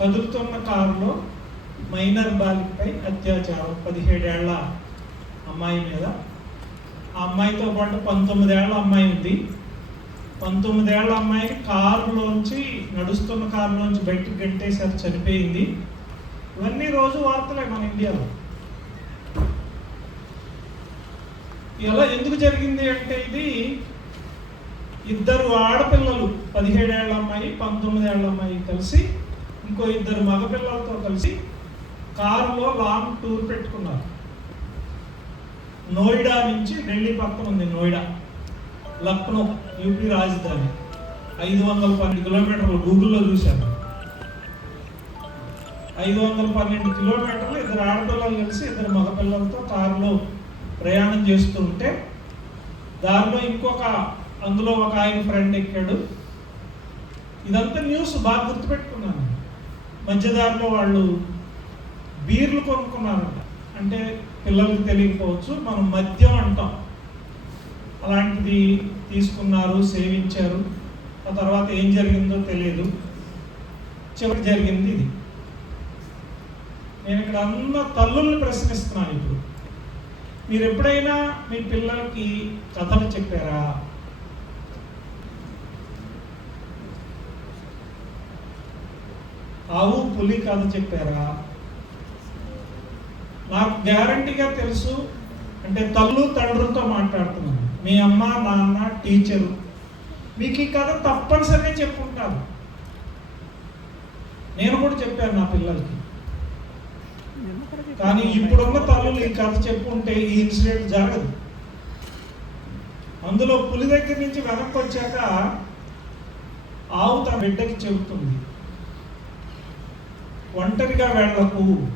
కదులుతున్న కారులో మైనర్ బాలికపై అత్యాచారం పదిహేడేళ్ళ అమ్మాయి మీద. ఆ అమ్మాయితో పాటు పంతొమ్మిదేళ్ళ అమ్మాయి ఉంది. పంతొమ్మిదేళ్ళ అమ్మాయిని కారులోంచి నడుస్తున్న కారులోంచి బయటకు గంటేసారి చనిపోయింది. ఇవన్నీ రోజు వార్తలే మన ఇండియాలో. ఎలా ఎందుకు జరిగింది అంటే ఇది ఇద్దరు ఆడపిల్లలు పదిహేడేళ్ళ అమ్మాయి పంతొమ్మిదేళ్ళ అమ్మాయి కలిసి ఇంకో ఇద్దరు మగపిల్లలతో కలిసి కారులో లాంగ్ టూర్ పెట్టుకున్నారు. నోయిడా నుంచి ఢిల్లీ పక్కన ఉంది నోయిడా. లక్నో యూపీ రాజధాని. ఐదు వందల పన్నెండు కిలోమీటర్లు గూగుల్లో చూశాను. ఐదు వందల పన్నెండు కిలోమీటర్లు ఇద్దరు ఆడపిల్లలు కలిసి ఇద్దరు మగపిల్లలతో కారులో ప్రయాణం చేస్తూ ఉంటే దారిలో ఇంకొక అందులో ఒక ఆయన ఫ్రెండ్ ఎక్కాడు. ఇదంతా న్యూస్ బాగా గుర్తుపెట్టుకున్నాను. మధ్యదారిలో వాళ్ళు బీర్లు కొనుక్కున్నారంట. అంటే పిల్లలకు తెలియకపోవచ్చు మనం మద్యం అంటాం. అలాంటిది తీసుకున్నారు సేవించారు. ఆ తర్వాత ఏం జరిగిందో తెలియదు. చివరి జరిగింది ఇది. నేను ఇక్కడ అన్న తల్లుల్ని ప్రశ్నిస్తున్నాను ఇప్పుడు. మీరు ఎప్పుడైనా మీ పిల్లలకి కథలు చెప్పారా? ఆవు పులి కథ చెప్పారా? నాకు గ్యారంటీగా తెలుసు. అంటే తల్లు తండ్రులతో మాట్లాడుతున్నాను. మీ అమ్మ నాన్న టీచరు. మీకు ఈ కథ తప్పనిసరిగా చెప్పుకుంటారు నేను కూడా చెప్పాను నా పిల్లలకి. కానీ ఇప్పుడున్న తల్లులు ఈ కథ చెప్పుకుంటే ఈ ఇన్సిడెంట్ జరగదు. అందులో పులి దగ్గర నుంచి వెనక్కి వచ్చాక ఆవు తన బిడ్డకి చెబుతుంది. ఒంటరిగా వెళ్ళకు.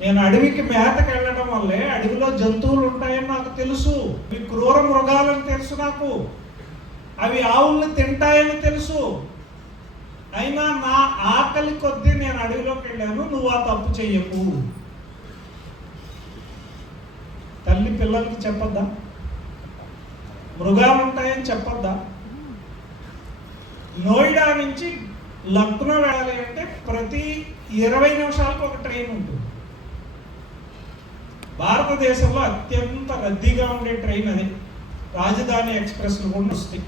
నేను అడవికి మేతకు వెళ్ళడం వల్లే అడవిలో జంతువులు ఉంటాయని నాకు తెలుసు. అవి క్రూర మృగాలని తెలుసు నాకు. అవి ఆవుల్ని తింటాయని తెలుసు. అయినా నా ఆకలి కొద్దీ నేను అడవిలోకి వెళ్ళాను. నువ్వు ఆ తప్పు చెయ్యకు. తల్లి పిల్లలకి చెప్పొద్దా? మృగాలు ఉంటాయని చెప్పొద్దా? నోయిడా నుంచి లక్నో వెళ్ళాలి అంటే ప్రతి ఇరవై నిమిషాలకు ఒక ట్రైన్ ఉంటుంది. భారతదేశంలో అత్యంత రద్దీగా ఉండే ట్రైన్ అది. రాజధాని ఎక్స్ప్రెస్లు కూడా వస్తాయి.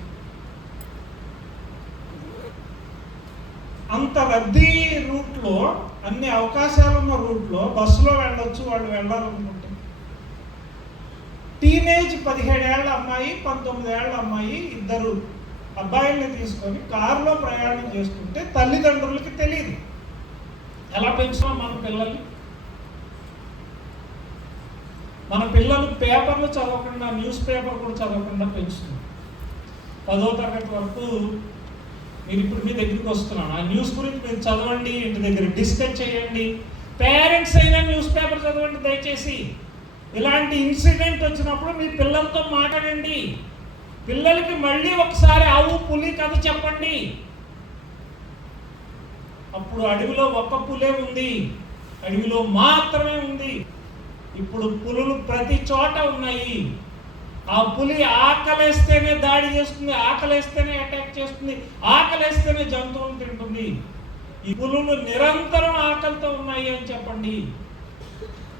అంత రద్దీ రూట్లో అన్ని అవకాశాలు ఉన్న రూట్లో బస్సులో వెళ్ళొచ్చు వాళ్ళు వెళ్ళాలనుకుంటే. టీనేజ్ పదిహేడేళ్ళ అమ్మాయి పంతొమ్మిది ఏళ్ళ అమ్మాయి ఇద్దరు అబ్బాయిల్ని తీసుకొని కారులో ప్రయాణం చేస్తుంటే తల్లిదండ్రులకి తెలియదు ఎలా పెంచుతాం మన పిల్లల్ని? మన పిల్లలు పేపర్లు చదవకుండా న్యూస్ పేపర్ కూడా చదవకుండా పెంచుతున్నాం పదో తరగతి వరకు మీరు ఇప్పుడు మీ దగ్గరికి వస్తున్నాను. ఆ న్యూస్ గురించి మీరు చదవండి ఇంటి దగ్గర డిస్కస్ చేయండి. పేరెంట్స్ అయినా న్యూస్ పేపర్ చదవండి దయచేసి. ఇలాంటి ఇన్సిడెంట్ వచ్చినప్పుడు మీ పిల్లలతో మాట్లాడండి. పిల్లలకి మళ్ళీ ఒకసారి ఆవు పులి కథ చెప్పండి. అప్పుడు అడవిలో ఒక్క పులే ఉంది. అడవిలో మాత్రమే ఉంది. ఇప్పుడు పులులు ప్రతి చోట ఉన్నాయి. ఆ పులి ఆకలేస్తేనే దాడి చేస్తుంది ఆకలేస్తేనే అటాక్ చేస్తుంది ఆకలేస్తేనే జంతువులు తింటుంది. ఈ పులులు నిరంతరం ఆకలితో ఉన్నాయి అని చెప్పండి.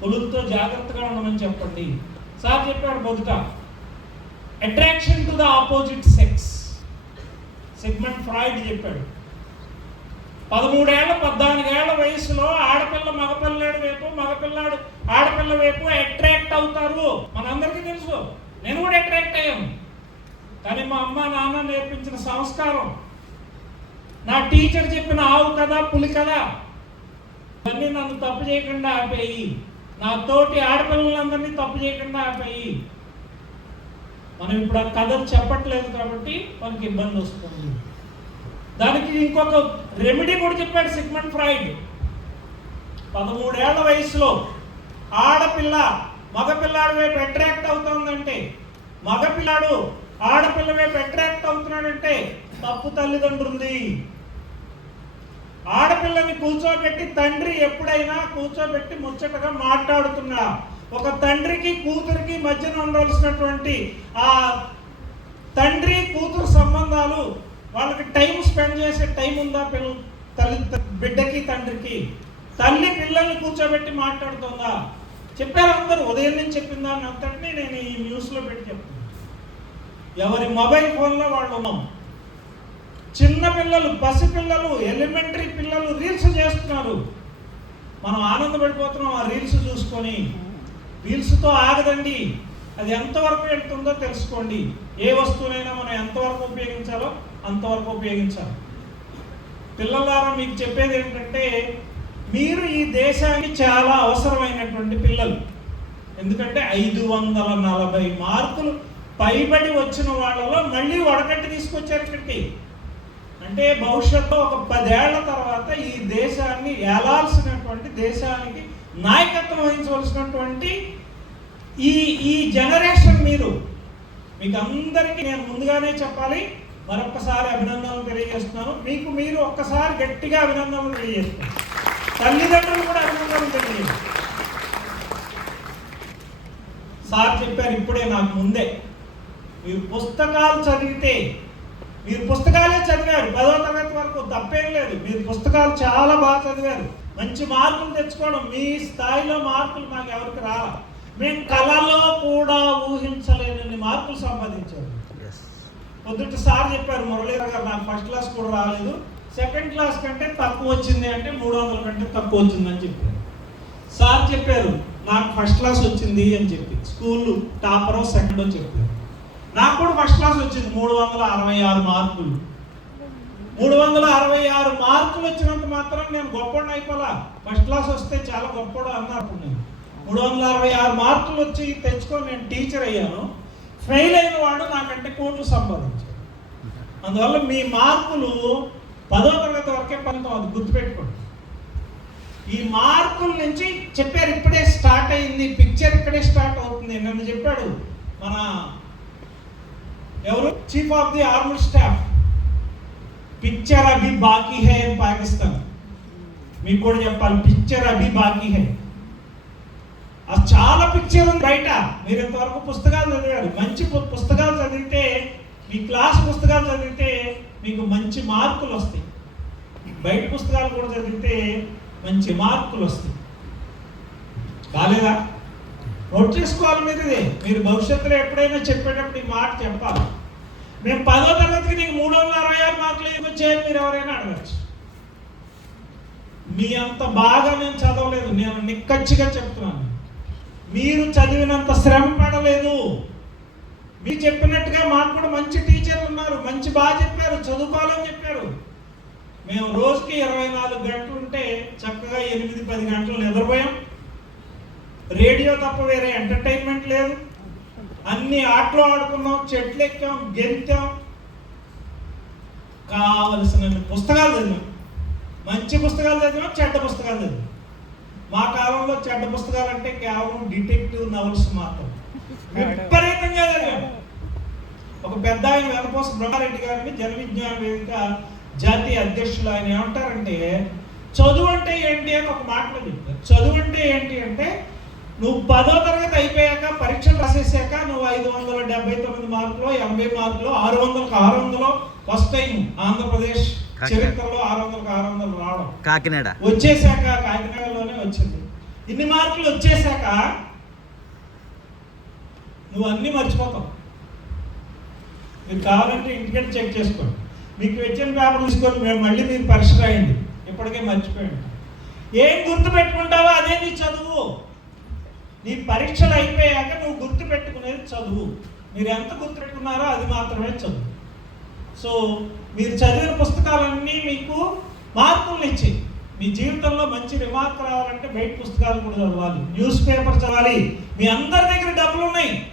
పులులతో జాగ్రత్తగా ఉండమని చెప్పండి. సార్ చెప్పాడు మొదట attraction to the opposite sex segment Freud చెప్పాడు. పదమూడేళ్ళ పద్నాలుగేళ్ళ వయసులో ఆడపిల్ల మగపిల్లాడు వైపు మగపిల్లాడు ఆడపిల్ల వైపు అట్రాక్ట్ అవుతారు. మనందరికీ తెలుసు. నేను కూడా అట్రాక్ట్ అయ్యాను. కానీ మా అమ్మ నాన్న నేర్పించిన సంస్కారం. నా టీచర్ చెప్పిన ఆవు కదా పులి కదా ఇవన్నీ నన్ను తప్పు చేయకుండా ఆపేయి. నా తోటి ఆడపిల్లలందరినీ తప్పు చేయకుండా ఆపేయి. మనం ఇప్పుడు ఆ కథలు చెప్పట్లేదు కాబట్టి మనకి ఇబ్బంది వస్తుంది. దానికి ఇంకొక రెమెడీ కూడా చెప్పాడు సిగ్మండ్ ఫ్రాయిడ్. పదమూడేళ్ళ వయసులో ఆడపిల్ల మగపిల్లాడు వైపు అట్రాక్ట్ అవుతుందంటే మగపిల్లాడు ఆడపిల్ల వైపు అట్రాక్ట్ అవుతున్నాడంటే తప్పు తల్లిదండ్రుంది ఆడపిల్లని కూర్చోబెట్టి తండ్రి ఎప్పుడైనా కూర్చోబెట్టి ముచ్చటగా మాట్లాడుతున్నా. ఒక తండ్రికి కూతురికి మధ్యన ఉండవలసినటువంటి ఆ తండ్రి కూతురు సంబంధాలు వాళ్ళకి టైం స్పెండ్ చేసే టైం ఉందా పిల్ల తల్లి బిడ్డకి తండ్రికి? తల్లి పిల్లల్ని కూర్చోబెట్టి మాట్లాడుతుందా? చెప్పారు అందరూ ఉదయం నుంచి చెప్పిన దాన్ని అంతటినీ నేను ఈ న్యూస్లో పెట్టి చెప్తున్నాను ఎవరి మొబైల్ ఫోన్లో వాళ్ళు ఉన్నాం. చిన్న పిల్లలు పసి పిల్లలు ఎలిమెంటరీ పిల్లలు రీల్స్ చేస్తున్నారు. మనం ఆనందపడిపోతున్నాం ఆ రీల్స్ చూసుకొని. పీల్స్తో ఆగదండి. అది ఎంతవరకు వెళ్తుందో తెలుసుకోండి. ఏ వస్తువునైనా మనం ఎంతవరకు ఉపయోగించాలో అంతవరకు ఉపయోగించాలి. పిల్లలారా మీకు చెప్పేది ఏంటంటే మీరు ఈ దేశానికి చాలా అవసరమైనటువంటి పిల్లలు. ఎందుకంటే ఐదు వందల నలభై మార్కులు పైబడి వచ్చిన వాళ్ళలో మళ్ళీ వడకట్టి తీసుకొచ్చారు ఇక్కడికి. అంటే భవిష్యత్తులో ఒక పదేళ్ళ తర్వాత ఈ దేశాన్ని ఏలాల్సినటువంటి దేశానికి నాయకత్వం వహించవలసినటువంటి ఈ ఈ జనరేషన్ మీరు మీకు అందరికీ నేను ముందుగానే చెప్పాలి మరొకసారి అభినందనలు తెలియజేస్తున్నాను. మీకు మీరు ఒక్కసారి గట్టిగా అభినందనలు తెలియజేస్తున్నారు తల్లిదండ్రులు కూడా అభినందనలు తెలియజేస్తారు. సార్ చెప్పారు ఇప్పుడే నాకు ముందే మీరు పుస్తకాలు చదివితే మీరు పుస్తకాలే చదివారు పదో తరగతి వరకు తప్పేం లేదు. మీరు పుస్తకాలు చాలా బాగా చదివారు. మంచి మార్కులు తెచ్చుకోవడం మీ స్థాయిలో మార్కులు మాకు ఎవరికి రాలా మేము కళలో కూడా ఊహించలేనన్ని మార్కులు సంపాదించారు. పొద్దుట సార్ చెప్పారు మురళీధర్ గారు నాకు ఫస్ట్ క్లాస్ కూడా రాలేదు. సెకండ్ క్లాస్ కంటే తక్కువ వచ్చింది అంటే మూడు వందల కంటే తక్కువ వచ్చిందని చెప్పారు. సార్ చెప్పారు నాకు ఫస్ట్ క్లాస్ వచ్చింది అని చెప్పి. స్కూల్ టాపరో సెకండో చెప్పారు. నాకు కూడా ఫస్ట్ క్లాస్ వచ్చింది మూడు వందల అరవై ఆరు మార్కులు. మూడు వందల అరవై ఆరు మార్కులు వచ్చినంత మాత్రం నేను గొప్పడు అయిపోలా. ఫస్ట్ క్లాస్ వస్తే చాలా గొప్పడు అన్నారు నేను. మూడు వందల అరవై ఆరు మార్కులు వచ్చి తెచ్చుకొని నేను టీచర్ అయ్యాను. ఫెయిల్ అయిన వాడు నాకంటే కోట్లు సంపాదించాడు. అందువల్ల మీ మార్కులు పదో తరగతి వరకే పనితో అది గుర్తుపెట్టుకోండి. ఈ మార్కుల నుంచి చెప్పారు ఇప్పుడే స్టార్ట్ అయింది పిక్చర్ ఇక్కడే స్టార్ట్ అవుతుంది. నన్ను చెప్పాడు మన ఎవరు? Chief of the army staff picture అభి బాకీ హై అని పాకిస్తాన్ మీకు కూడా చెప్పాలి పిక్చర్ అభి బాకీ హై అది చాలా పిక్చర్ ఉంది బయట మీరు ఇంతవరకు పుస్తకాలు చదివారు మంచి పు- పుస్తకాలు చదివితే మీ క్లాస్ పుస్తకాలు చదివితే మీకు మంచి మార్కులు వస్తాయి బయట పుస్తకాలు కూడా చదివితే మంచి మార్కులు వస్తాయి కాలేదా నోట్ చేసుకోవాలి మీరు ఇది మీరు భవిష్యత్తులో ఎప్పుడైనా చెప్పేటప్పుడు ఈ మాట చెప్పాలి మేము పదో తరగతికి నీకు మూడున్నర వందల అరవై ఆరు మార్కులు ఎందుకు వచ్చాయని మీరు ఎవరైనా అడగచ్చు. మీ అంత బాగా నేను చదవలేదు నేను నిక్కచ్చిగా చెప్తున్నాను. మీరు చదివినంత శ్రమ పడలేదు. మీరు చెప్పినట్టుగా మాకు కూడా మంచి టీచర్లు ఉన్నారు మంచి బాగా చెప్పారు చదువుకోవాలని చెప్పారు. మేము రోజుకి ఇరవై నాలుగు గంటలు ఉంటే చక్కగా ఎనిమిది పది గంటలు నిద్రపోయాం. రేడియో తప్ప వేరే ఎంటర్టైన్మెంట్ లేదు. అన్ని ఆటలు ఆడుకున్నాం చెట్లు ఎక్కాం గెంతాం. కావలసిన పుస్తకాలు చదివాం మంచి పుస్తకాలు చదివాం చెడ్డ పుస్తకాలు చదివాం మా కాలంలో చెడ్డ పుస్తకాలు అంటే కేవలం డిటెక్టివ్ నవల్స్ మాత్రం విపరీతంగా చదివాం. ఒక పెద్ద ఆయన వెనకోసం బ్రహ్మారెడ్డి గారిని జన విజ్ఞాన వేదిక జాతీయ అధ్యక్షులు ఆయన ఏమంటారంటే చదువు అంటే ఏంటి అని ఒక మాటలో చెప్తారు. చదువు అంటే ఏంటి అంటే నువ్వు పదో తరగతి అయిపోయాక పరీక్షలు రాసేసాక నువ్వు ఐదు వందల డెబ్బై తొమ్మిది మార్కులు ఎనభై మార్కులు ఆరు వందలకు ఆరు వందలు ఫస్ట్ టైం ఆంధ్రప్రదేశ్ చరిత్రలో ఆరు వందలకు ఆరు వందలు రావడం. కాకినాడ. వచ్చేసాక కాకినాడలోనే వచ్చింది. ఇన్ని మార్కులు వచ్చేసాక నువ్వు అన్నీ మర్చిపోతావు. మీరు కావాలంటే ఇంటికెళ్ళి చెక్ చేసుకోండి. మీకు వచ్చిన పేపర్ తీసుకొని మేము మళ్ళీ మీరు పరీక్ష రాయండి. ఇప్పటికే మర్చిపోయండి ఏం గుర్తు పెట్టుకుంటావో అదే నీ చదువు. నీ పరీక్షలు అయిపోయాక నువ్వు గుర్తు పెట్టుకునేది చదువు. మీరు ఎంత గుర్తు పెట్టుకున్నారో అది మాత్రమే చదువు. సో మీరు చదివిన పుస్తకాలన్నీ మీకు మార్కులు ఇచ్చి మీ జీవితంలో మంచి రిమార్క్ రావాలంటే బయట పుస్తకాలు కూడా చదవాలి. న్యూస్ పేపర్ చదవాలి. మీ అందరి దగ్గర డబ్బులు ఉన్నాయి.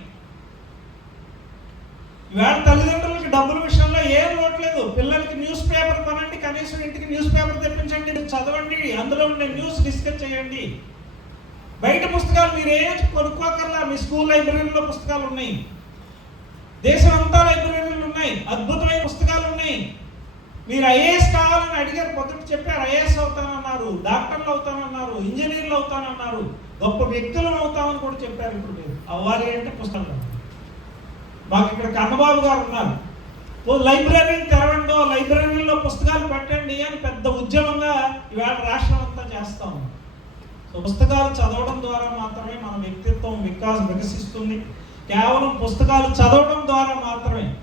ఈవేళ తల్లిదండ్రులకి డబ్బుల విషయంలో ఏం లోట్లేదు పిల్లలకి న్యూస్ పేపర్ కొనండి కనీసం ఇంటికి న్యూస్ పేపర్ తెప్పించండి చదవండి అందులో ఉండే న్యూస్ డిస్కస్ చేయండి. బయట పుస్తకాలు మీరు ఏం కొనుక్కోకర్లా? మీ స్కూల్ లైబ్రరీలో పుస్తకాలు ఉన్నాయి. దేశం అంతా లైబ్రరీలు ఉన్నాయి. అద్భుతమైన పుస్తకాలు ఉన్నాయి. మీరు ఐఏఎస్ కావాలని అడిగారు. పొద్దుట చెప్పారు ఐఏఎస్ అవుతానన్నారు డాక్టర్లు అవుతానన్నారు ఇంజనీర్లు అవుతానన్నారు గొప్ప వ్యక్తులను అవుతామని కూడా చెప్పారు ఇప్పుడు మీరు. అవ్వాలి అంటే పుస్తకం మాకు ఇక్కడ కన్నబాబు గారు ఉన్నారు. ఓ లైబ్రరీని తెరవండి లైబ్రరీలో పుస్తకాలు పెట్టండి అని పెద్ద ఉద్యమంగా ఈవేళ రాష్ట్రం అంతా చేస్తా ఉంది. పుస్తకాలు చదవడం ద్వారా మాత్రమే మన వ్యక్తిత్వం వికాస్ వికసిస్తుంది. కేవలం పుస్తకాలు చదవడం ద్వారా మాత్రమే.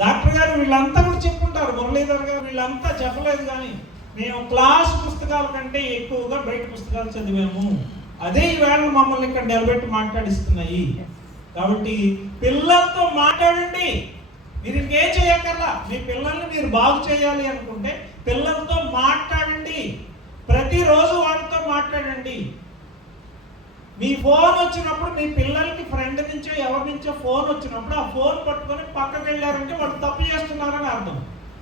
డాక్టర్ గారు వీళ్ళంతా కూడా చెప్పుంటారు మురళీధర్ గారు వీళ్ళంతా చెప్పలేదు కానీ మేము క్లాస్ పుస్తకాల కంటే ఎక్కువగా బయట పుస్తకాలు చదివాము. అదే ఈవేళ మమ్మల్ని ఇక్కడ నిలబెట్టి మాట్లాడిస్తున్నాయి. కాబట్టి పిల్లలతో మాట్లాడండి. మీరు ఇంకేం చేయక్కర్లా. మీ పిల్లల్ని మీరు బాగు చేయాలి అనుకుంటే పిల్లలతో మాట్లాడండి. ప్రతిరోజు వారితో మాట్లాడండి. మీ ఫోన్ వచ్చినప్పుడు మీ పిల్లలకి ఫ్రెండ్ నుంచో ఎవరి నుంచో ఫోన్ వచ్చినప్పుడు ఆ ఫోన్ పట్టుకొని పక్కకి వెళ్ళారంటే వాళ్ళు తప్పు చేస్తున్నారని అర్థం.